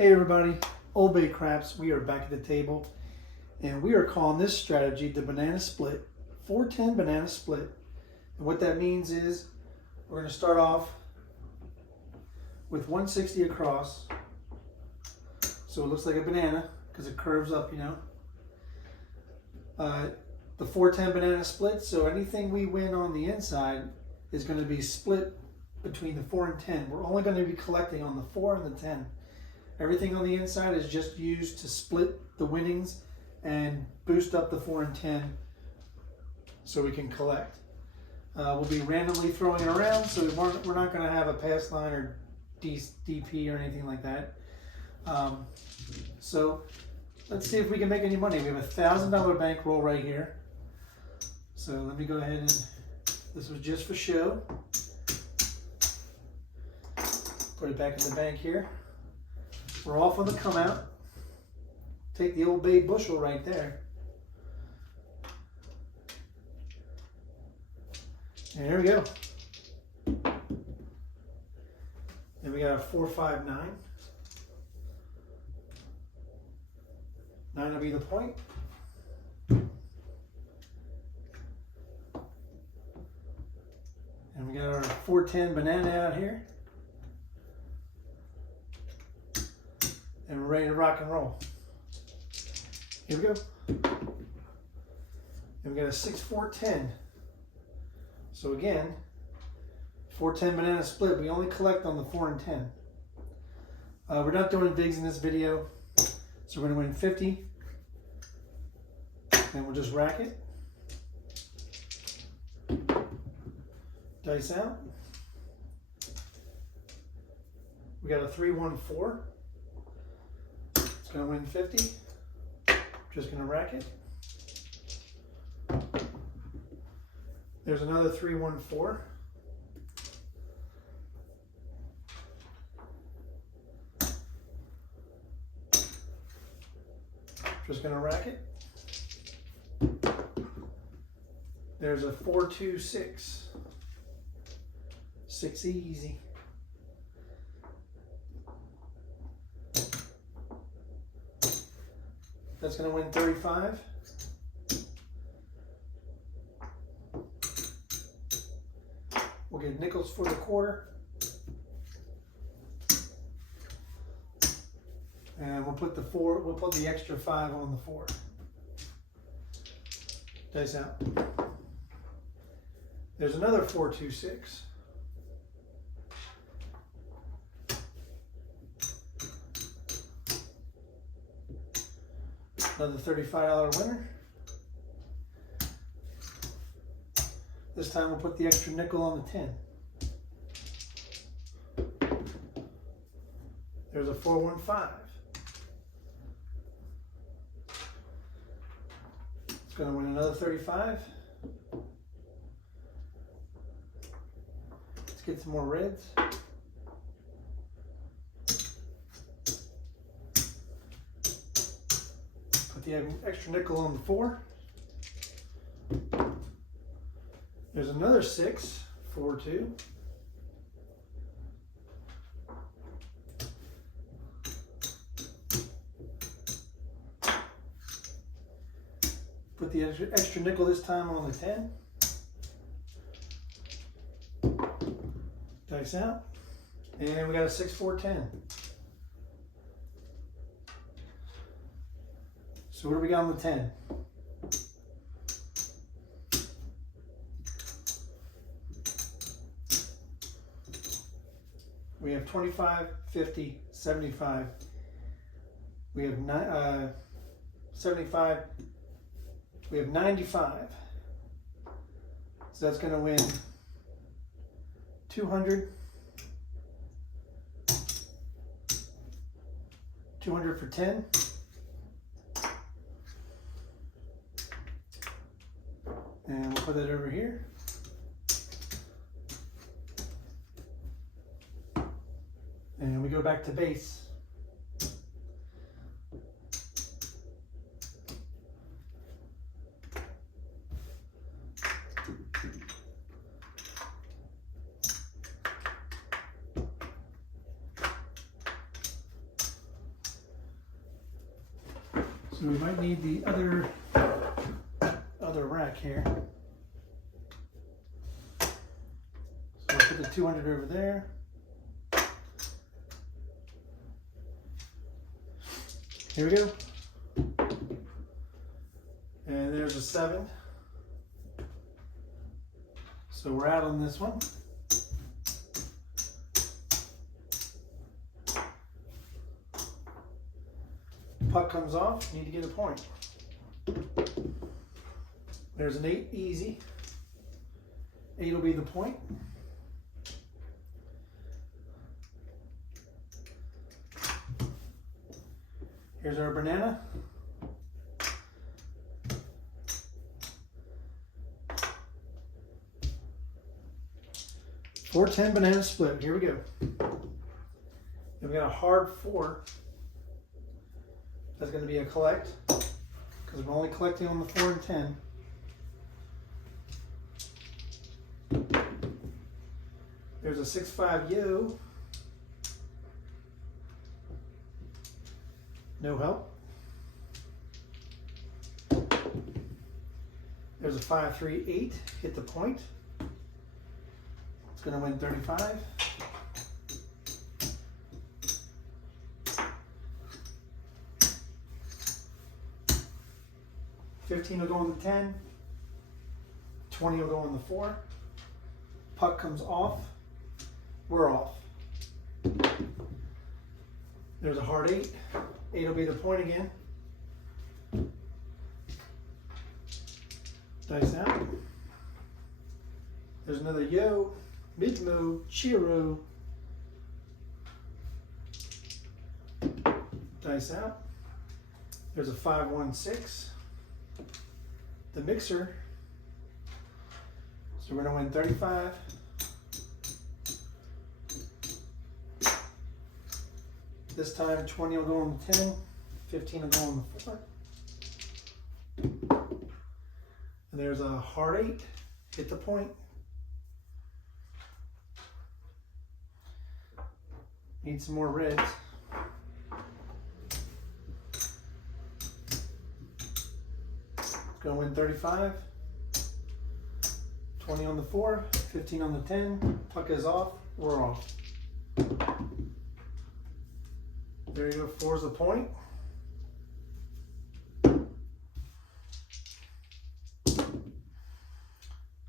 Hey everybody, OldBayCraps. We are back at the table and we are calling this strategy the banana split, 410 banana split. And what that means is we're going to start off with 160 across. So it looks like a banana because it curves up, you know. The 410 banana split, so anything we win on the inside is going to be split between the 4 and 10. We're only going to be collecting on the 4 and the 10. Everything on the inside is just used to split the winnings and boost up the 4 and 10 so we can collect. We'll be randomly throwing it around, so we're not going to have a pass line or DP or anything like that. So let's see if we can make any money. We have a $1,000 bankroll right here. So let me go ahead and, this was just for show. Put it back in the bank here. We're off on the come out. Take the Old Bay bushel right there. And here we go. And we got a 459. 9 will be the point. And we got our 410 banana out here. And we're ready to rock and roll. Here we go. And we got a 6-4-10. So again, 410 banana split. We only collect on the 4 and 10. We're not doing bigs in this video. So we're going to win 50. And we'll just rack it. Dice out. We got a 3-1-4. Going to win 50. Just going to rack it. There's another 3-1-4. Just going to rack it. There's a 4-2-6. 6 easy. That's going to win 35. We'll get nickels for the quarter. And we'll put the extra 5 on the 4. Dice out. There's another 4-2-6. Another $35 winner. This time we'll put the extra nickel on the 10. There's a 4-1-5. It's going to win another 35. Let's get some more reds. The extra nickel on the 4. There's another 6, 4-2. Put the extra nickel this time on the 10. Dice out. And we got a 6-4-10. So what do we got on the 10? We have 25, 50, 75. We have 75. We have 95. So that's going to win 200. 200 for 10. And we'll put that over here. And we go back to base. So we might need the other rack here. So we'll put the 200 over there. Here we go. And there's a 7. So we're out on this one. Puck comes off, need to get a point. There's an 8, easy. 8 will be the point. Here's our banana. $4.10 banana split. Here we go. And we got a hard 4. That's going to be a collect because we're only collecting on the 4 and 10. There's a 6-5 yo. No help. There's a 5-3-8. Hit the point. It's going to win 35. $15 will go on the 10. $20 will go on the 4. Puck comes off. We're off. There's a hard 8. 8 will be the point again. Dice out. There's another yo, mid-mo, chiro. Dice out. There's a 5-1-6. The mixer. So we're going to win 35. This time 20 will go on the 10, 15 will go on the 4. And there's a hard 8, hit the point. Need some more reds. Gonna win 35. 20 on the 4, 15 on the 10. Puck is off, we're off. There you go, 4 is the point.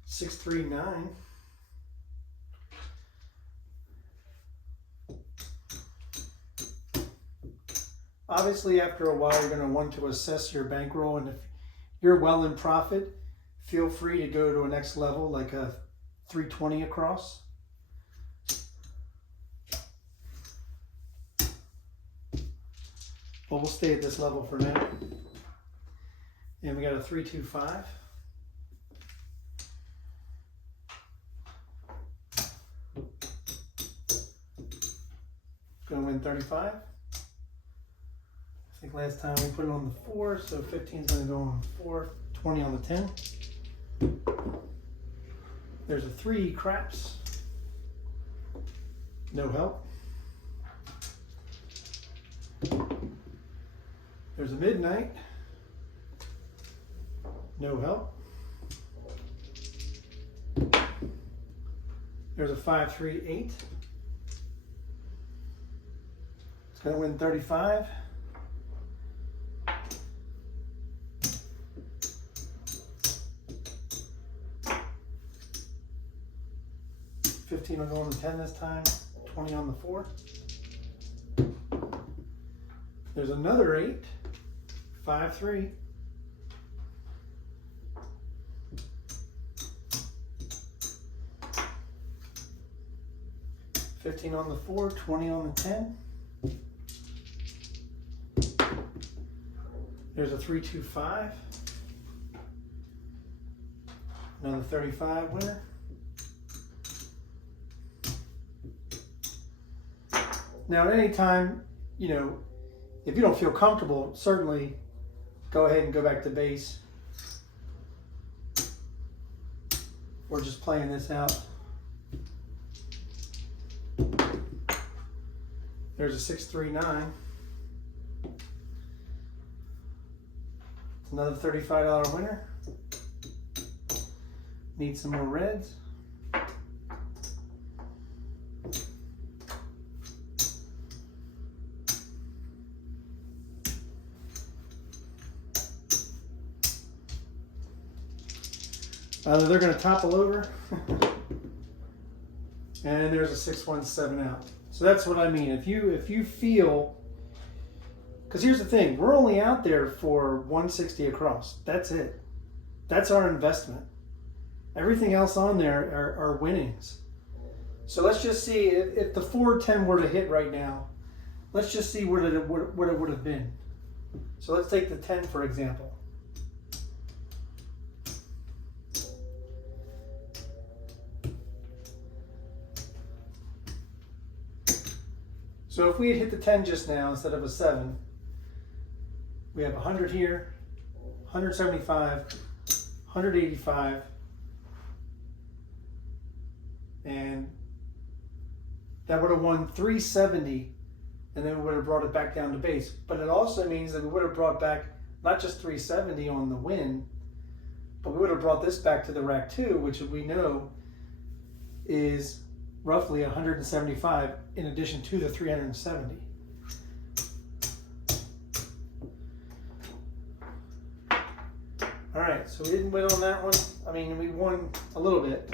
Six, 3, 9. Obviously, after a while, you're going to want to assess your bankroll, and if you're well in profit, feel free to go to a next level, like a 320 across. But we'll stay at this level for now. And we got a 3-2-5. Gonna win 35. I think last time we put it on the 4, so 15 is gonna go on the 4, 20 on the 10. There's a 3 craps. No help. There's a midnight. No help. There's a 5-3-8. It's going to win 35. $15 will go on the 10 this time. 20 on the 4. There's another 8. 5-3. $15 on the 4, 20 on the 10. There's a 3-2-5. Another 35 winner. Now at any time, you know, if you don't feel comfortable, certainly go ahead and go back to base. We're just playing this out. There's a 6-3-9. Another $35 winner. Need some more reds. They're going to topple over. And there's a 617 out. So that's what I mean. If you feel, because here's the thing, we're only out there for 160 across. That's it. That's our investment. Everything else on there are winnings. So let's just see if the 410 were to hit right now. Let's just see what it would have been. So let's take the 10 for example. So if we had hit the 10 just now instead of a 7, we have 100 here, 175, 185, and that would have won 370, and then we would have brought it back down to base. But it also means that we would have brought back not just 370 on the win, but we would have brought this back to the rack 2, which we know is roughly 175 in addition to the 370. All right, so we didn't win on that one. I mean, we won a little bit.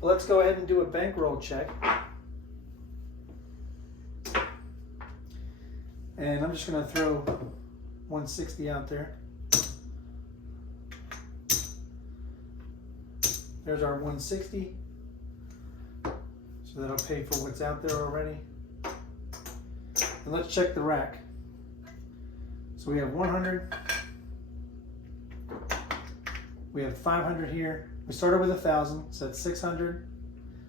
But let's go ahead and do a bankroll check. And I'm just going to throw 160 out there. There's our 160. So that'll pay for what's out there already. And let's check the rack. So we have 100. We have 500 here. We started with 1,000, so that's 600,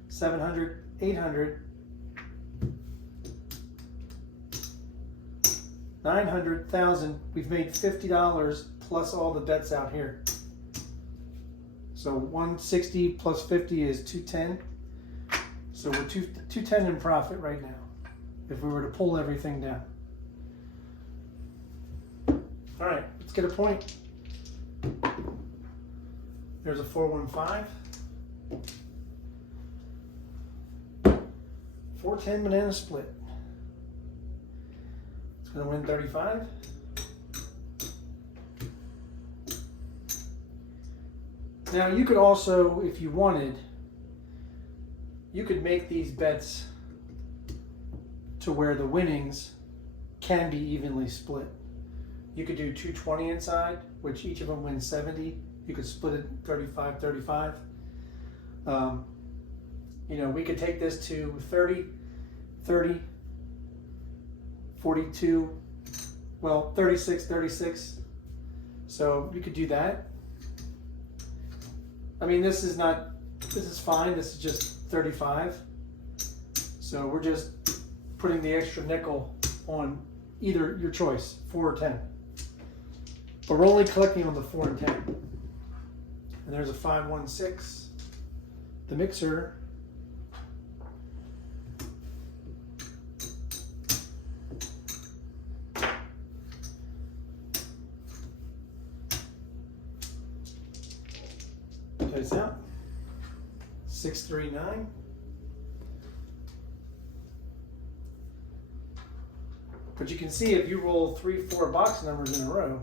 700, 800, 900, 1,000. We've made $50 plus all the bets out here. So 160 plus 50 is 210. So we're 210 in profit right now if we were to pull everything down. All right, let's get a point. There's a 415. 410 banana split. It's going to win 35. Now you could also, if you wanted, you could make these bets to where the winnings can be evenly split. You could do 220 inside, which each of them wins 70. You could split it 35, 35. You know, we could take this to 30, 30, 42, well, 36, 36. So you could do that. I mean, this is fine. This is just 35. So we're just putting the extra nickel on either your choice, 4 or 10. But we're only collecting on the 4 and 10. And there's a 516. The mixer. Check this out. 639. But you can see if you roll 3, 4 box numbers in a row,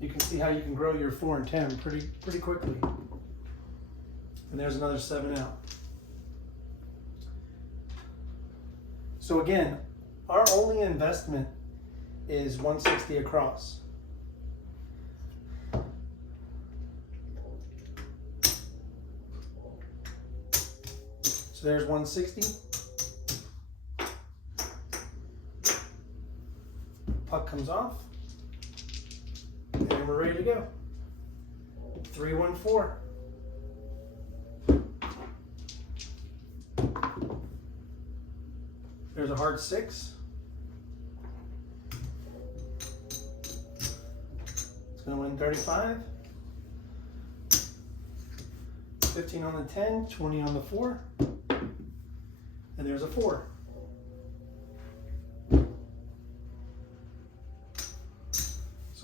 you can see how you can grow your 4 and 10 pretty quickly. And there's another 7 out. So again, our only investment is 160 across. So there's 160. Puck comes off. And we're ready to go. 314. There's a hard 6. It's going to win 35. 15 on the 10, 20 on the 4. And there's a 4.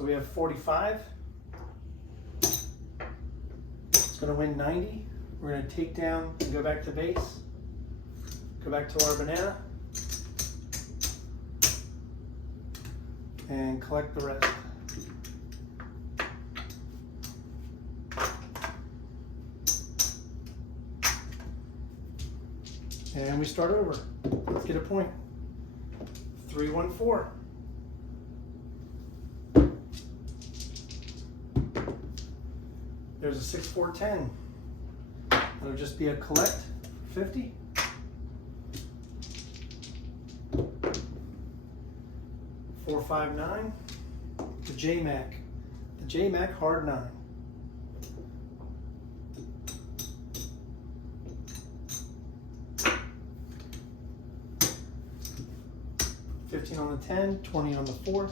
So we have 45. It's going to win 90. We're going to take down and go back to base. Go back to our banana. And collect the rest. And we start over. Let's get a point. 314. There's a 6410. It'll just be a collect 50. $459. The J-Mac. The J-Mac hard 9. $15 on the 10, 20 on the 4.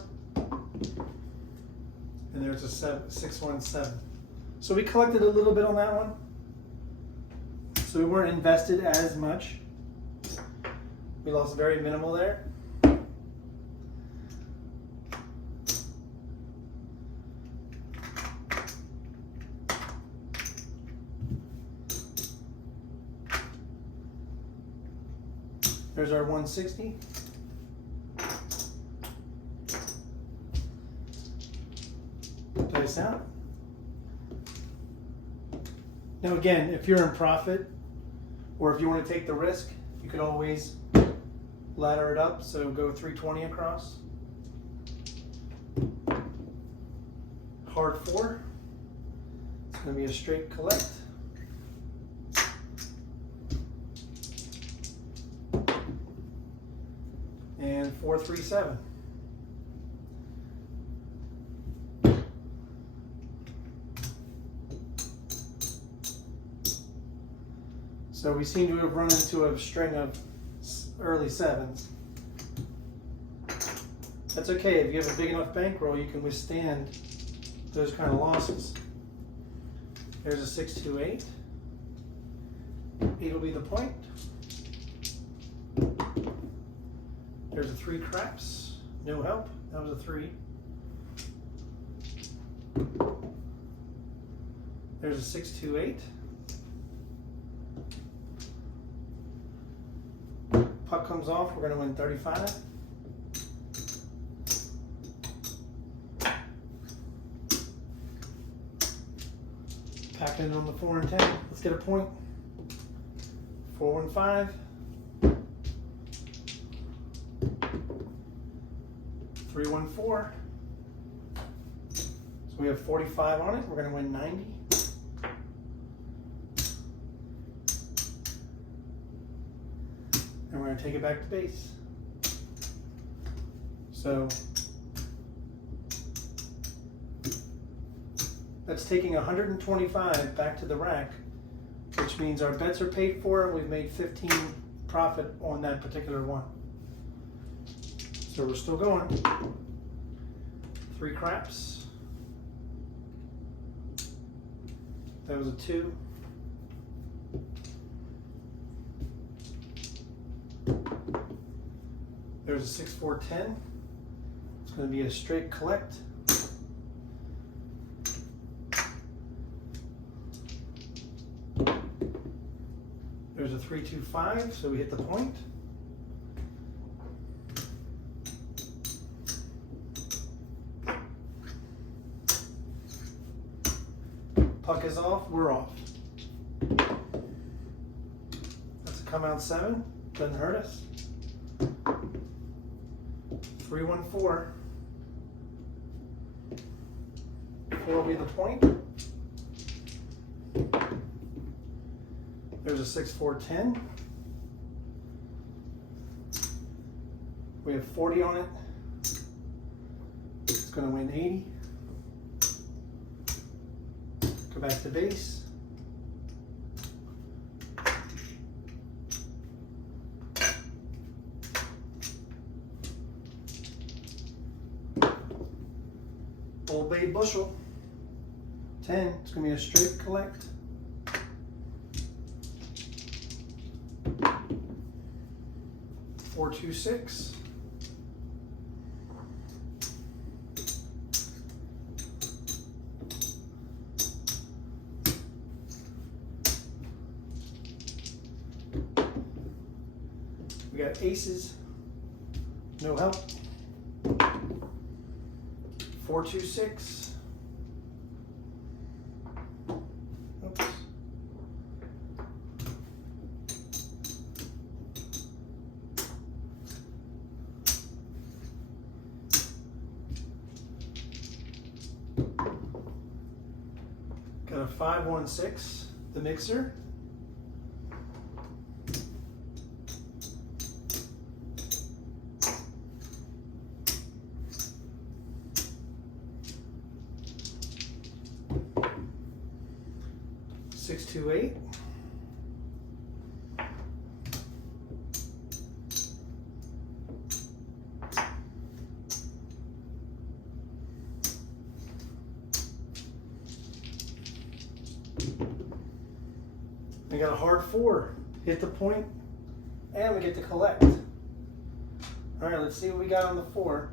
And there's a 617. So we collected a little bit on that one. So we weren't invested as much. We lost very minimal there. There's our 160. Dice out. Now again, if you're in profit or if you want to take the risk, you could always ladder it up. So go 320 across. Hard 4. It's going to be a straight collect. And 437. So we seem to have run into a string of early 7s. That's okay. If you have a big enough bankroll, you can withstand those kind of losses. There's a 628. 8 will be the point. There's a 3 craps. No help. That was a 3. There's a 628. Puck comes off, we're going to win 35. Packing it on the 4 and 10. Let's get a point. 415. 314. So we have 45 on it. We're going to win 90. And we're going to take it back to base. So that's taking 125 back to the rack, which means our bets are paid for and we've made 15 profit on that particular one. So we're still going. 3 craps. That was a 2. There's a 6410. It's going to be a straight collect. There's a 325, so we hit the point. Puck is off, we're off. That's a come out 7, doesn't hurt us. 314. 4 will be the point. There's a 6410. We have 40 on it. It's going to win 80. Go back to base. OldBay bushel. 10. It's going to be a straight collect. $426. We got aces, no help. 426. Oops. Got a 516, the mixer. Six, 2, 8. We got a hard 4, hit the point, and we get to collect. All right, let's see what we got on the 4.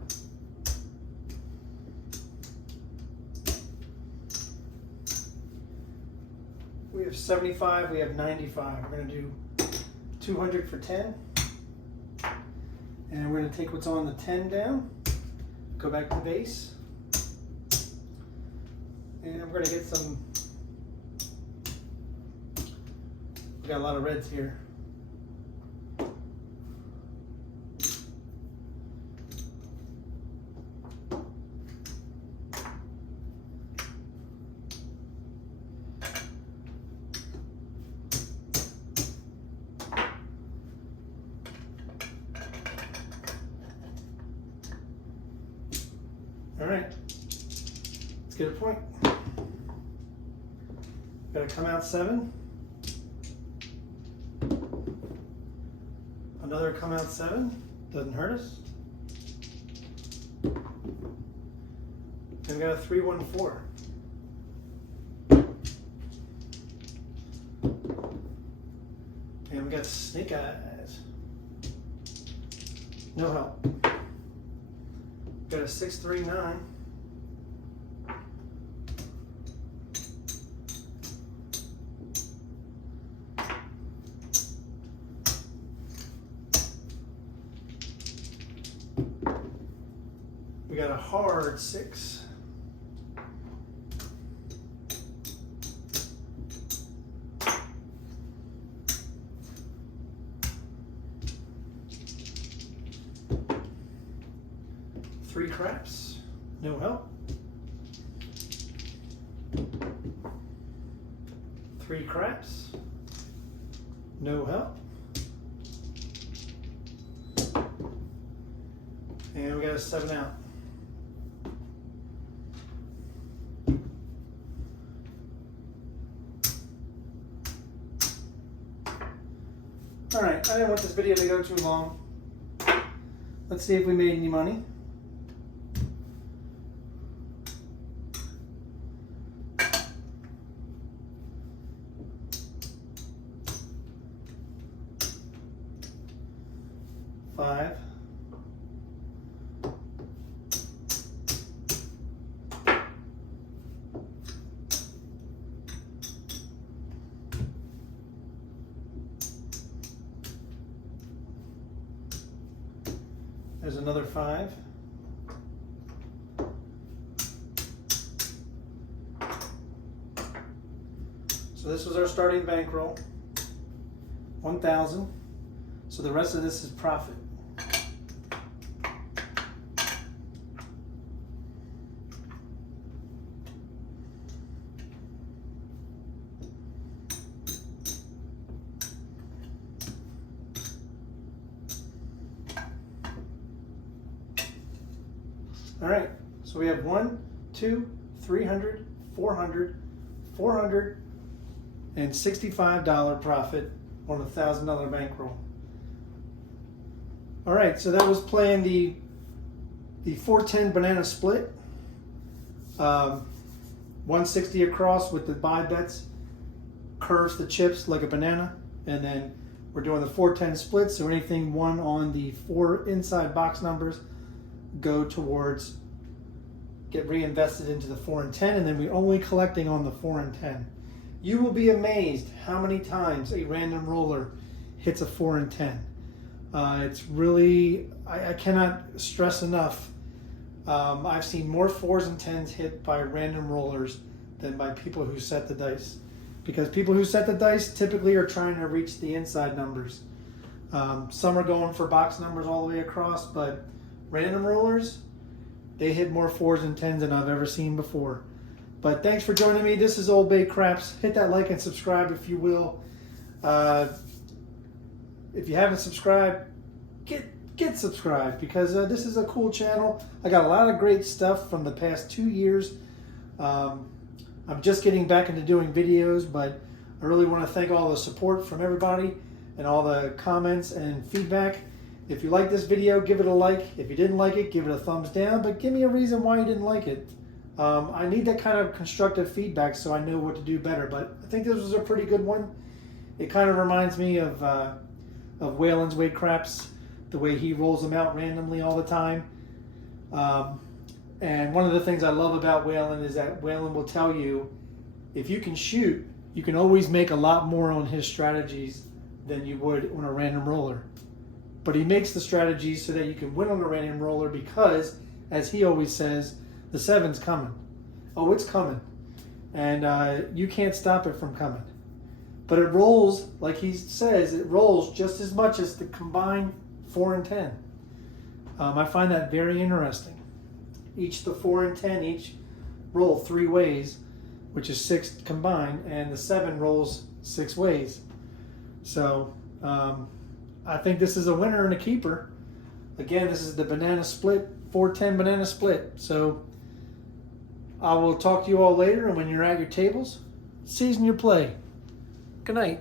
We have 75, we have 95. We're gonna do 200 for 10. And we're gonna take what's on the 10 down, go back to base. And we're gonna get some, we got a lot of reds here. All right, let's get a point. Gotta come out 7. Another come out 7, doesn't hurt us. And we got a 314. And we got snake eyes. No help. Got a 639. We got a hard 6. Three craps, no help. 3 craps, no help. And we got a 7 out. All right, I didn't want this video to go too long. Let's see if we made any money. Five. There's another 5. So this was our starting bankroll, 1,000. So the rest of this is profit. All right, so we have 1, 2, 300, 400, $465 profit on a $1,000 bankroll. All right, so that was playing the 410 banana split, 160 across with the buy bets, curves the chips like a banana, and then we're doing the 410 split. So anything won on the 4 inside box numbers go towards, get reinvested into the 4 and 10, and then we're only collecting on the 4 and 10. You will be amazed how many times a random roller hits a 4 and 10. It's really, I cannot stress enough. I've seen more 4s and 10s hit by random rollers than by people who set the dice. Because people who set the dice typically are trying to reach the inside numbers. Some are going for box numbers all the way across, but random rollers, they hit more 4s and 10s than I've ever seen before. But thanks for joining me. This is OldBayCraps. Hit that like and subscribe if you will. If you haven't subscribed, get subscribed, because this is a cool channel. I got a lot of great stuff from the past 2 years. I'm just getting back into doing videos, but I really want to thank all the support from everybody and all the comments and feedback. If you like this video, give it a like. If you didn't like it, give it a thumbs down, but give me a reason why you didn't like it. I need that kind of constructive feedback so I know what to do better, but I think this was a pretty good one. It kind of reminds me of Waylon's weight craps, the way he rolls them out randomly all the time. And one of the things I love about Waylon is that Waylon will tell you, if you can shoot, you can always make a lot more on his strategies than you would on a random roller. But he makes the strategies so that you can win on a random roller because, as he always says, the 7's coming. Oh, it's coming. And you can't stop it from coming. But it rolls, like he says, it rolls just as much as the combined 4 and 10. I find that very interesting. The 4 and 10 each roll 3 ways, which is 6 combined, and the 7 rolls 6 ways. So I think this is a winner and a keeper. Again, this is the banana split, 4-10 banana split. So I will talk to you all later, and when you're at your tables, season your play. Good night.